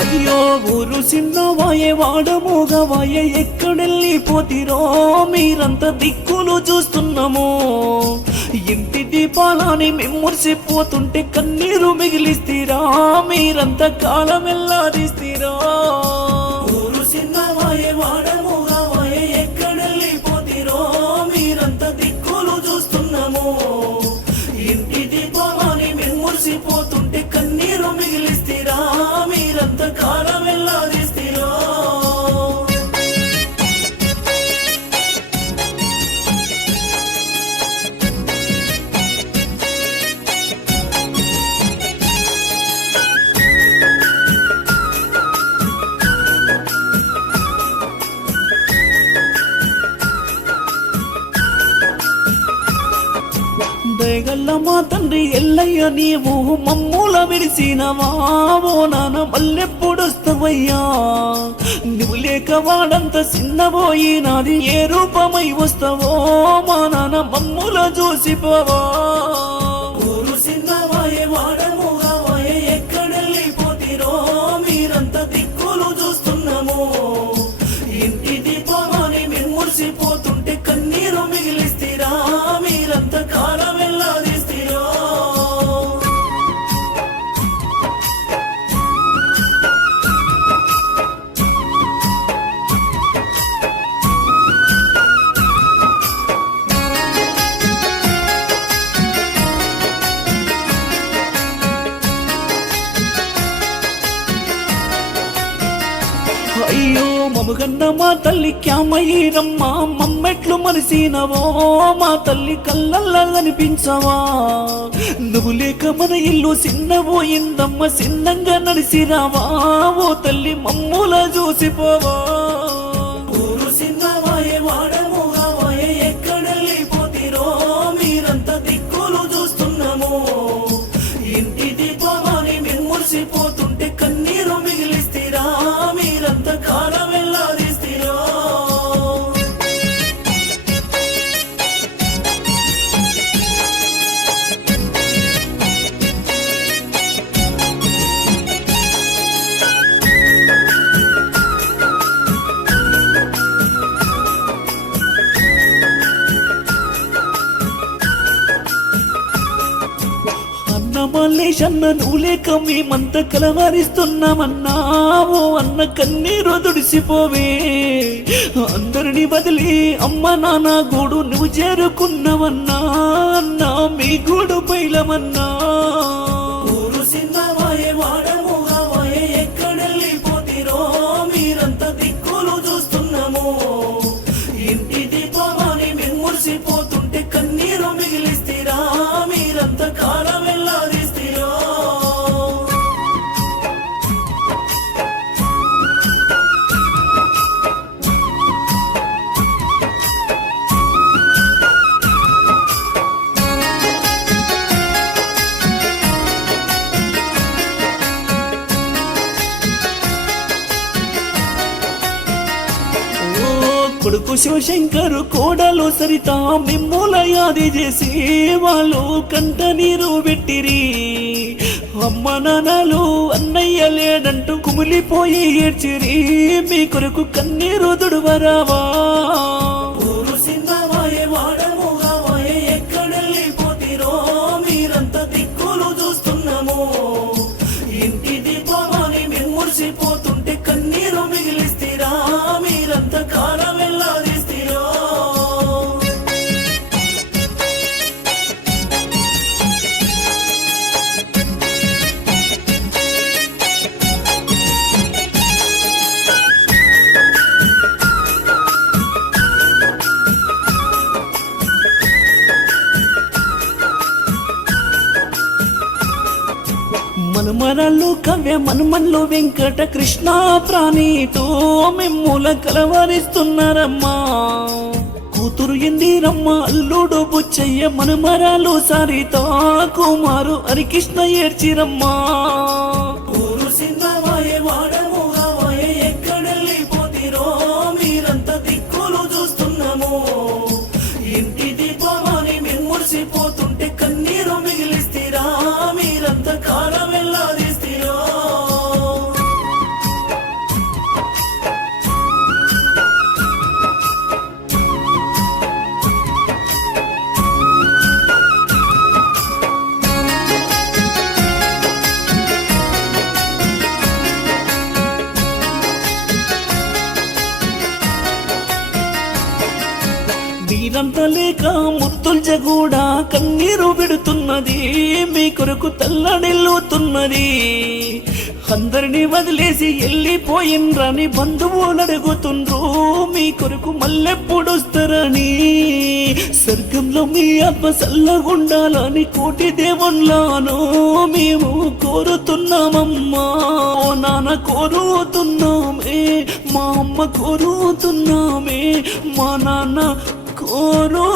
అయ్యో ఊరు చిన్నవాయే వాడమోగవాయే ఎక్కడెళ్ళిపోతిరో మీరంతా దిక్కులు చూస్తున్నాము ఇంటి దీపాలని మెమ్మర్సిపోతుంటే కన్నీరు మిగిలిస్తీరా మీరంతా కాలం వెళ్ళాదిస్తీరా ఊరు చిన్నవాయే వాడమోగవాయే ఎక్కడెళ్ళిపోతిరో మీరంతా దిక్కులు చూస్తున్నాము ఇంటి దీపాలని మెమ్మర్సిపోతుంటే కన్నీరు మిగిలిస్తీరా మీరంతా కాలం వెళ్ళాదిస్తీరా దయగల్ల మా తండ్రి ఎల్లయ్య నీవు మమ్ముల విడిసినవా ఓ నాన్న మళ్ళెప్పుడొస్తావయ్యా నువ్వు లేక వాడంత చిన్నబోయినాది ఏ రూపమై వస్తావో మా నాన్న మమ్ముల చూసిపోవా ఊరు చిన్నవాయే వాడమోగవాయే ఎక్కడెళ్ళిపోతిరో మీరంతా దిక్కులు చూస్తున్నాము ఇంటి దీపాలని మెమ్మర్సిపోతుంటే కన్నీరు మిగిలిస్తీరా మీరంతా కాలం వెళ్ళాదిస్తీరా అయ్యో మమగన్న మా తల్లి క్యామయ్యరమ్మ మమ్మెట్లు మరిసినవో మా తల్లి కళ్ళల్లా కనిపించవా నువ్వు లేక మన ఇల్లు చిన్నబోయిందమ్మ చిన్నంగా నడిసిరావా ఓ తల్లి మమ్ముల చూసిపోవా ఊరు చిన్నవాయే వాడమోగవాయే ఎక్కడెళ్ళిపోతిరో మీరంతా దిక్కులు చూస్తున్నాము ఇంటి దీపాలని మెమ్మర్సిపోతుంటే కన్నీరు మిగిలిస్తీరా మీరంతా కాలం వెళ్ళాదిస్తీరా మల్లేశన్న నువ్వు లేక మేమంతా కలవరిస్తున్నామన్నా ఓ అన్న కన్నీరు తుడిసిపోవే అందరిని వదిలి అమ్మ నాన్న గూడు నువ్వు చేరుకున్నావన్నా అన్నా మీ గూడు పైలమన్నా ఊరు చిన్నవాయే వాడమోగవాయే ఎక్కడెళ్ళిపోతిరో మీరంతా దిక్కులు చూస్తున్నాము ఇంటి దీపాలని మెమ్మర్సిపోతుంటే కన్నీరు మిగిలిస్తీరా మీరంతా కాలం వెళ్ళాదిస్తీరా కొడుకు శివశంకరు కోడలు సరిత మిమ్ముల యాది చేసి వాళ్ళు కంట నీరు పెట్టిరి అమ్మ నాన్నలు అన్నయ్య లేడంటూ కుమిలిపోయి ఏడ్చిరి మీ కొరకు కన్నీరు దుడువరావా ఊరు చిన్నవాయే వాడమోగవాయే ఎక్కడెళ్ళిపోతిరో మీరంతా దిక్కులు చూస్తున్నాము ఇంటి దీపాలని మెమ్మర్సిపోతుంటే కన్నీరు మిగిలిస్తీరా మీరంతా కాలం వెళ్ళాదిస్తీరా మనుమరాళ్ళు కవ్య మనుమన్లు వెంకట కృష్ణ ప్రాణితో మిమ్ముల కలవరిస్తున్నారమ్మా కూతురు ఇందిరమ్మ అల్లుడు బుచ్చయ్య మనుమరాలు సరిత కుమారు హరికృష్ణ ఏడ్చిరమ్మా ఊరు చిన్నవాయే వాడమోగవాయే ఎక్కడెళ్ళిపోతిరో మీరంతా దిక్కులు చూస్తున్నాము ఇంటి దీపాలని మెమ్మర్సిపోతుంటే కన్నీరు మిగిలిస్తీరా మీరంతా కాలం వెళ్ళాదిస్తీరా పెడుతున్నది, మీ కొరకు తల్లడిల్లుతున్నది. అందరినీ వదిలేసి వెళ్ళిపోయిండ్రని బంధువులు అడుగుతుండ్రు, మీ కొరకు మళ్ళెప్పుడొస్తారని. స్వర్గంలో మీ ఆత్మ చల్లగుండాలని కోటి దేవుళ్ళను మేము కోరుతున్నామమ్మా. ఓ నాన్న కోరుతున్నామే, మా అమ్మ కోరుతున్నామే, మా నాన్న కోరుతున్నా.